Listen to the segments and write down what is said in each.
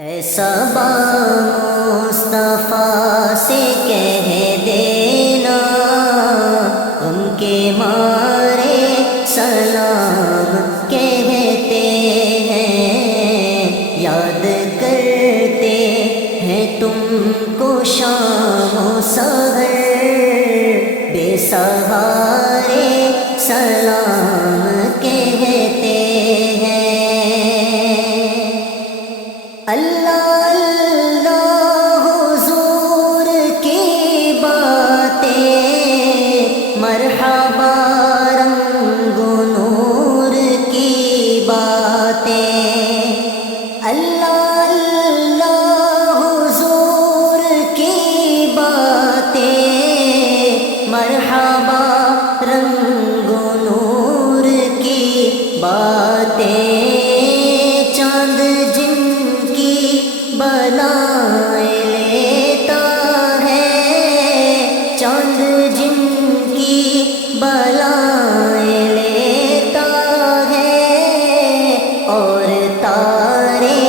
ایسا با مصطفیٰ سے کہہ دینا، غم کے مارے سلام کہتے ہیں، یاد کرتے ہیں تم کو شام و سحر، بے سہارے سلام کہتے ہیں۔ اللہ اللہ حضور کی باتیں، مرحبا رنگ و نور کی باتیں، اللہ اللہ حضور کی باتیں، مرحبا رنگ و نور کی باتیں، چاند جن بلائیں لیتا ہے، چاند جن کی بلائیں لیتا ہے، اور تارے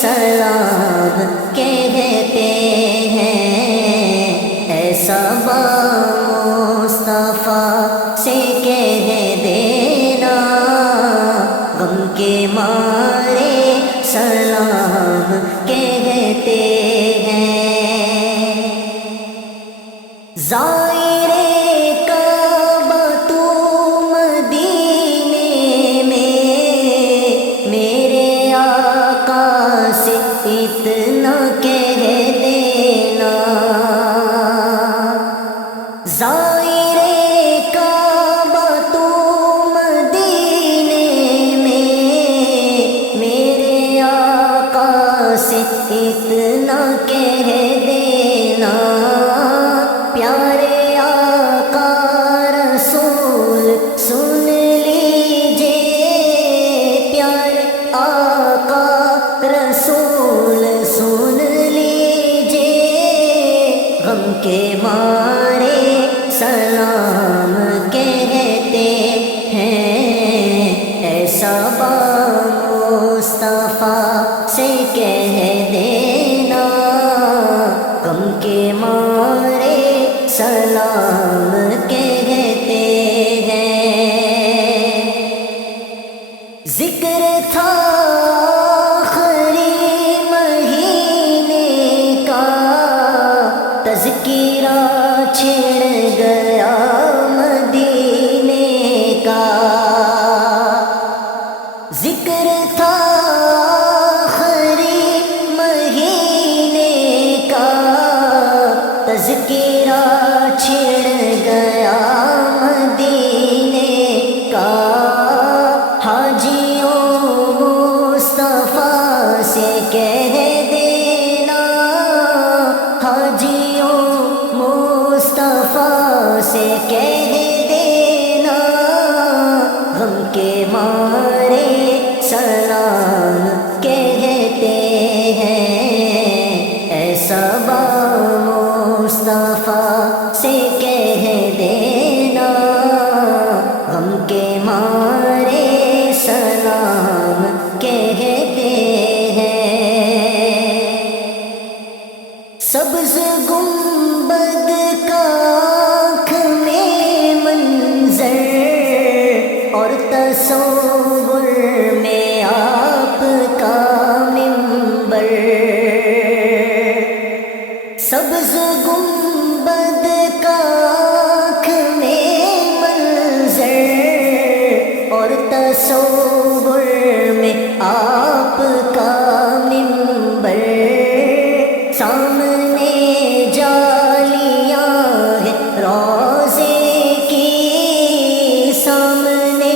سلام کہتے ہیں۔ ایسا با مصطفیٰ سے کہہ دینا، غم کے مارے سلام کہتے ہیں۔ زائرے کعبہ تو مدینے میں، میرے آقا سے اتنا کہہ دینا، زائرے کعبہ تو مدینے میں، میرے آقا سے اتنا کہہ دینا، پیارے آقا رسول سن لیجئے، پیارے آقا رسول سن لیجئے، غم کے مارے سلام کہتے ہیں۔ ایسا با مصطفیٰ سے کہہ دینا، غم کے مارے سلام کہتے ہیں۔ ذکر تھا آخری مہینے کا، تذکرہ چھڑ گیا مدینے کا، ذکر تھا آخری مہینے کا، تذکرہ چھڑ گیا مدینے کا، حاجیوں مصطفیٰ سے کہہ دینا، حاجیوں مصطفیٰ سے کہہ دینا، غم کے مارے سلام کہتے ہیں۔ ایسا با مصطفیٰ سے کہہ دینا، غم کے مارے سلام کہتے ہیں۔ سبز گنبد کا آنکھ میں منظر، اور تصور میں آپ کا منبر، سبز گنبد کا آنکھ میں منظر، اور تصور میں آپ کا منبر، سامنے جالیاں ہیں روضے کی، سامنے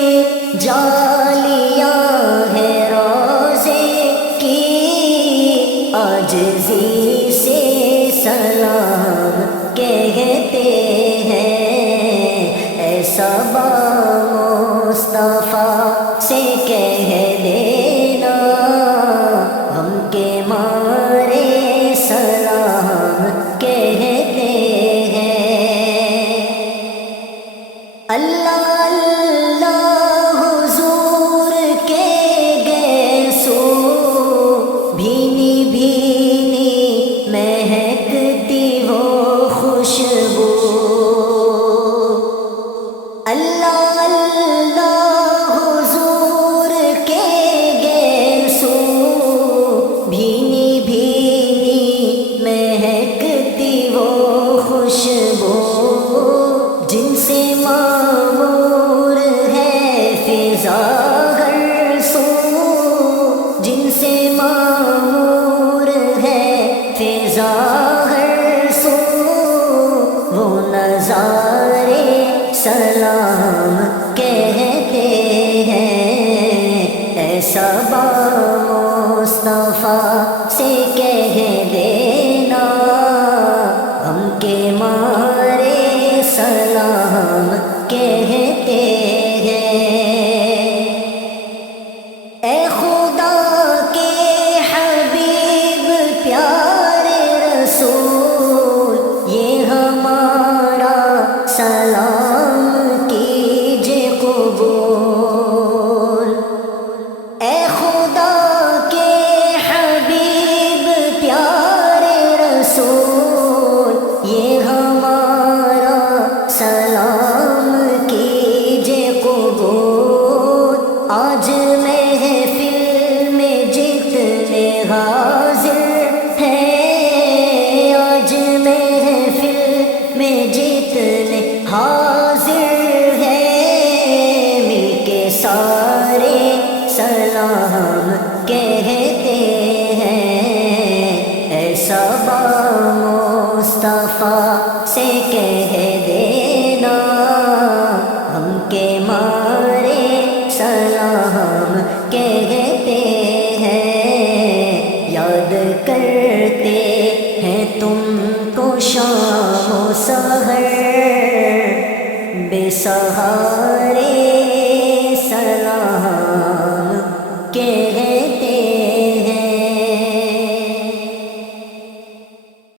جالیاں ہیں روضے کی، عاجزی سے سلام کہتے ہیں۔ ایسا با مصطفیٰ سے کہہ دینا، غم کے مارے سلام کہتے ہیں۔ اللہ اللہ حضور کے گیسو بھینی بھی سے کہہ دینا، ہم کے مارے سلام کہتے ہیں۔ اے خدا کے حبیب پیارے رسول، یہ ہمارا سلام کیجے قبول۔ اے خدا کے حبیب پیارے رسول، یہ ہمارا سلام کیجے قبول۔ آج محفل میں جتنے حاضر ہیں، آج محفل میں جتنے حاضر ہیں، مل کے سارے سلام کہتے ہیں۔ ایسا با مصطفیٰ سے کہہ دینا، ہم کے مارے سلام کہتے ہیں۔ یاد کرتے ہیں تم کو شام و سحر، بے سہارے